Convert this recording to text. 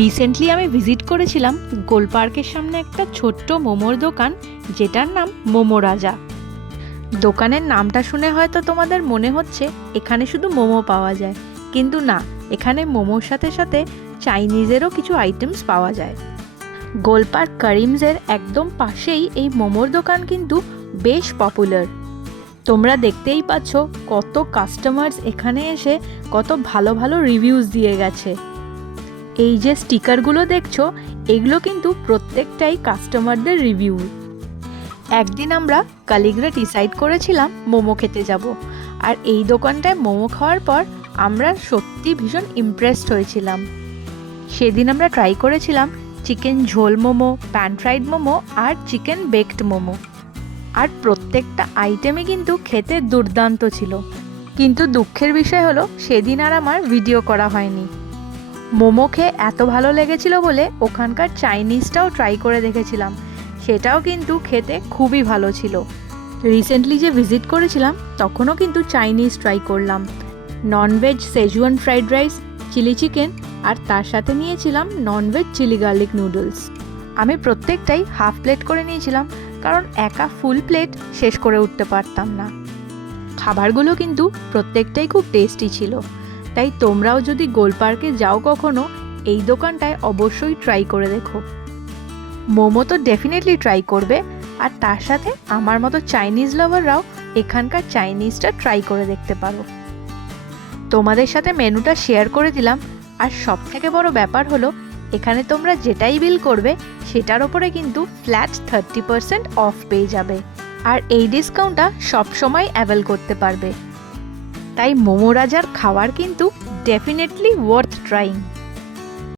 Recently আমি visit করেছিলাম গোল পার্কের সামনে একটা ছোট্ট মোমোর দোকান, যেটার নাম মোমো রাজা। দোকানের নামটা শুনে হয়তো তোমাদের মনে হচ্ছে এখানে শুধু মোমো পাওয়া যায়, কিন্তু না, এখানে মোমোর সাথে সাথে চাইনিজেরও কিছু আইটেমস পাওয়া যায়। গোল পার্ক করিমসের একদম পাশেই এই মোমোর দোকান কিন্তু বেশ পপুলার। তোমরা দেখতেই পাচ্ছ কত কাস্টমার্স এখানে এসে কত ভালো ভালো রিভিউজ দিয়ে গেছে। এই যে স্টিকারগুলো দেখছো, এগুলো কিন্তু প্রত্যেকটাই কাস্টমারদের রিভিউ। একদিন আমরা কালিগরা ডিসাইড করেছিলাম মোমো খেতে যাব, আর এই দোকানটায় মোমো খাওয়ার পর আমরা সত্যি ভীষণ ইমপ্রেসড হয়েছিলাম। সেদিন আমরা ট্রাই করেছিলাম চিকেন ঝোল মোমো, প্যান ফ্রাইড মোমো আর চিকেন বেকড মোমো, আর প্রত্যেকটা আইটেমই কিন্তু খেতে দুর্দান্ত ছিল। কিন্তু দুঃখের বিষয় হলো সেদিন আর আমার ভিডিও করা হয়নি। মোমো খেয়ে এত ভালো লেগেছিল বলে ওখানকার চাইনিজটাও ট্রাই করে দেখেছিলাম, সেটাও কিন্তু খেতে খুবই ভালো ছিল। রিসেন্টলি যে ভিজিট করেছিলাম তখনও কিন্তু চাইনিজ ট্রাই করলাম, non veg Schezwan fried rice, chilli chicken, আর তার সাথে নিয়েছিলাম ননভেজ চিলি গার্লিক নুডলস। আমি প্রত্যেকটাই হাফ প্লেট করে নিয়েছিলাম, কারণ একা ফুল প্লেট শেষ করে উঠতে পারতাম না। খাবারগুলো কিন্তু প্রত্যেকটাই খুব টেস্টি ছিল, তাই তোমরাও যদি গোল পার্কে যাও কখনো, এই দোকানটায় অবশ্যই ট্রাই করে দেখো। মোমো তো ডেফিনেটলি ট্রাই করবে, আর তার সাথে আমার মতো চাইনিজ লাভাররাও এখানকার চাইনিজটা ট্রাই করে দেখতে পারো। তোমাদের সাথে মেনুটা শেয়ার করে দিলাম, আর সব থেকে বড় ব্যাপার হলো এখানে তোমরা যেটাই বিল করবে সেটার ওপরে কিন্তু ফ্ল্যাট 30% অফ পেয়ে যাবে, আর এই ডিসকাউন্টটা সবসময় অ্যাভেল করতে পারবে। তাই মোমো রাজার খাবার কিন্তু ডেফিনেটলি ওয়ার্থ ট্রাইং।